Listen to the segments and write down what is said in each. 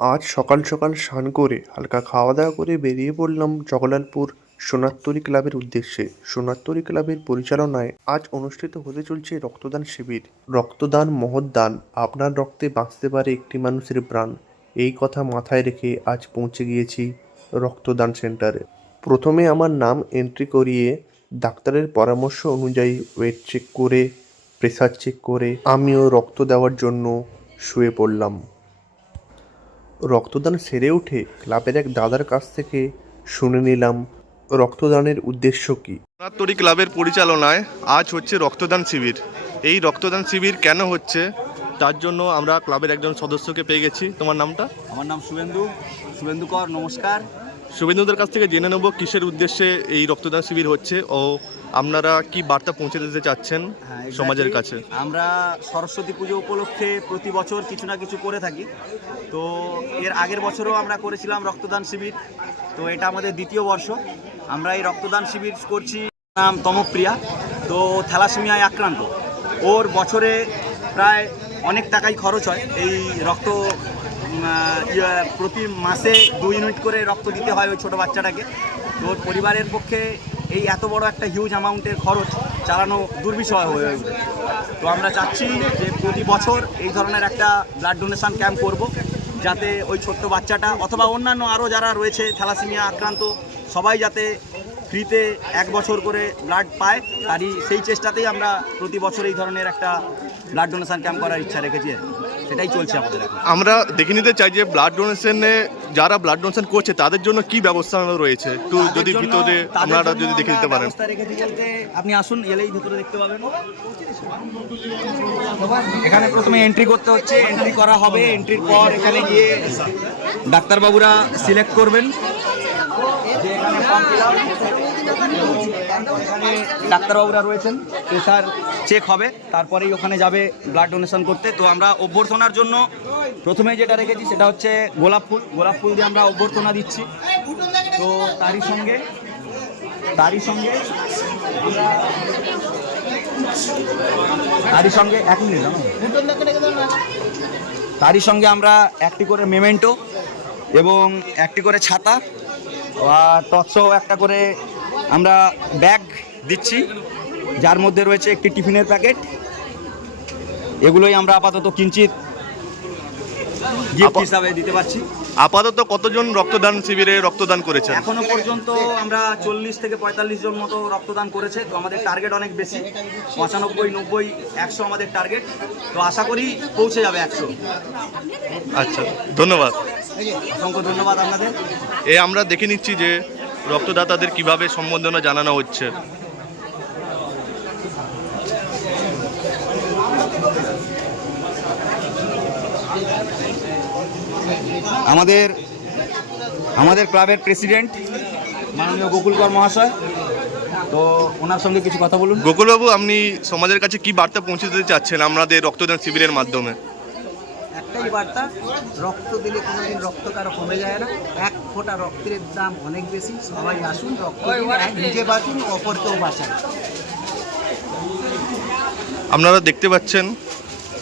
আজ সকাল সকাল স্নান করে হালকা খাওয়া দাওয়া করে বেরিয়ে পড়লাম জগলালপুর সোনারতরী ক্লাবের উদ্দেশ্যে। সোনারতরী ক্লাবের পরিচালনায় আজ অনুষ্ঠিত হতে চলছে রক্তদান শিবির। রক্তদান মহৎ দান। আপনার রক্তে বাঁচতে পারে একটি মানুষের প্রাণ। এই কথা মাথায় রেখে আজ পৌঁছে গিয়েছি রক্তদান সেন্টারে। প্রথমে আমার নাম এন্ট্রি করিয়ে ডাক্তারের পরামর্শ অনুযায়ী ওয়েট চেক করে, প্রেসার চেক করে আমিও রক্ত দেওয়ার জন্য শুয়ে পড়লাম। রক্তদান সেরে উঠে ক্লাবের এক দাদার কাছ থেকে শুনে নিলাম রক্তদানের উদ্দেশ্য কি? সোনারতরী ক্লাবের পরিচালনায় আজ হচ্ছে রক্তদান শিবির। এই রক্তদান শিবির কেন হচ্ছে? তার জন্য আমরা ক্লাবের একজন সদস্যকে পেয়ে গেছি। তোমার নামটা? আমার নাম শুভেন্দু। শুভেন্দু কর নমস্কার। শুভেন্দুদের কাছ থেকে জেনে নেব কিসের উদ্দেশ্যে এই রক্তদান শিবির হচ্ছে ও আপনারা কি বার্তা পৌঁছে দিতে চাচ্ছেন হ্যাঁ, সমাজের কাছে? আমরা সরস্বতী পুজো উপলক্ষে প্রতি বছর কিছু না কিছু করে থাকি। তো এর আগের বছরও আমরা করেছিলাম রক্তদান শিবির। তো এটা আমাদের দ্বিতীয় বর্ষ। আমরা এই রক্তদান শিবির করছি নাম তমপ্রিয়া। তো থ্যালাসেমিয়ায় আক্রান্ত। ওর বছরে প্রায় অনেক টাকাই খরচ হয় এই রক্ত প্রতি মাসে দুই ইউনিট করে রক্ত দিতে হয় ওই ছোটো বাচ্চাটাকে তো পরিবারের পক্ষে এই এত বড় একটা হিউজ অ্যামাউন্টের খরচ চালানো দুর্বিষয় হয়ে উঠবে তো আমরা চাচ্ছি যে প্রতি বছর এই ধরনের একটা ব্লাড ডোনেশান ক্যাম্প করব, যাতে ওই ছোট্ট বাচ্চাটা অথবা অন্যান্য আরও যারা রয়েছে, থ্যালাসেমিয়া আক্রান্ত, সবাই যাতে ফ্রিতে এক বছর করে ব্লাড পায়, তারই সেই চেষ্টাতেই আমরা প্রতি বছর এই ধরনের একটা ব্লাড ডোনেশান ক্যাম্প করার ইচ্ছা রেখেছি। সেটাই চলছে আমাদের এখন। আমরা দেখে নিতে চাই যে ব্লাড ডোনেশনে যারা ব্লাড ডোনেশন করছে তাদের জন্য কি ব্যবস্থা রয়েছে? একটু যদি ভিতরে আপনারা যদি দেখে দিতে পারেন। আপনি আসুন এলেই ভিতরে দেখতে পাবেন। এখানে প্রথমে এন্ট্রি করতে হচ্ছে। এন্ট্রি করা হবে। এন্ট্রির পর এখানে গিয়ে ডাক্তারবাবুরা সিলেক্ট করবেন। যে এখানে। ডাক্তারবাবুরা রয়েছেন প্রেশার চেক হবে, তারপরেই ওখানে যাবে ব্লাড ডোনেশন করতে। তো আমরা অভ্যর্থনার জন্য প্রথমে যেটা রেখেছি সেটা হচ্ছে গোলাপ ফুল। গোলাপ ফুল দিয়ে আমরা অভ্যর্থনা দিচ্ছি। তো তারই সঙ্গে তারই সঙ্গে তারই সঙ্গে এক মিনিট? তারই সঙ্গে আমরা একটি করে মেমেন্টো এবং একটি করে ছাতা, আর টর্চও একটা করে আমরা ব্যাগ দিচ্ছি যার মধ্যে রয়েছে একটি টিফিনের প্যাকেট। এগুলোই আমরা আপাতত কিঞ্চিত গিফট হিসাবে দিতে পারছি। আপাতত কতজন রক্তদান শিবিরে রক্তদান করেছেন? এখনও পর্যন্ত আমরা চল্লিশ থেকে পঁয়তাল্লিশ জন মতো রক্তদান করেছে তো আমাদের টার্গেট অনেক বেশি। পঁচানব্বই নব্বই একশো আমাদের টার্গেট তো আশা করি পৌঁছে যাবে একশো। আচ্ছা ধন্যবাদ। অসংখ্য ধন্যবাদ আপনাদের। এ আমরা দেখে নিচ্ছি যে রক্তদাতাদের কীভাবে সম্বর্ধনা জানানো হচ্ছে? আমাদের আমাদের ক্লাবের প্রেসিডেন্ট মাননীয় গোকুলকর মহাশয়। তো ওনার সঙ্গে কিছু কথা বলুন। গোকুলবাবু আপনি সমাজের কাছে কি বার্তা পৌঁছে দিতে চাচ্ছেন আমাদের রক্তদান শিবিরের মাধ্যমে? একটাই বার্তা রক্ত দিলে কোনোদিন রক্ত কারও কমে যায় না। এক ফোঁটা রক্তের দাম অনেক বেশি সবাই আসুন রক্ত নিজে বাঁচুন অপরকেও বাঁচান। আপনারা দেখতে পাচ্ছেন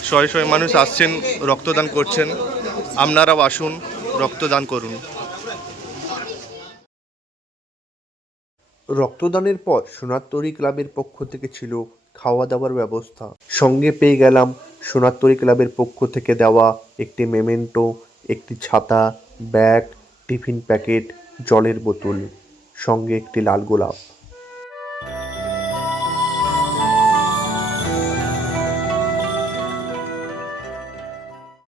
শয়ে শয়ে মানুষ আসছেন রক্তদান করছেন। আপনারাও আসুন রক্তদান করুন। রক্তদানের পর সোনারতরী ক্লাবের পক্ষ থেকে ছিল খাওয়া দাওয়ার ব্যবস্থা। সঙ্গে পেয়ে গেলাম সোনাতরি ক্লাবের পক্ষ থেকে দেওয়া একটি মেমেন্টো, একটি ছাতা, ব্যাগ, টিফিন প্যাকেট, জলের বোতল, সঙ্গে একটি লাল গোলাপ।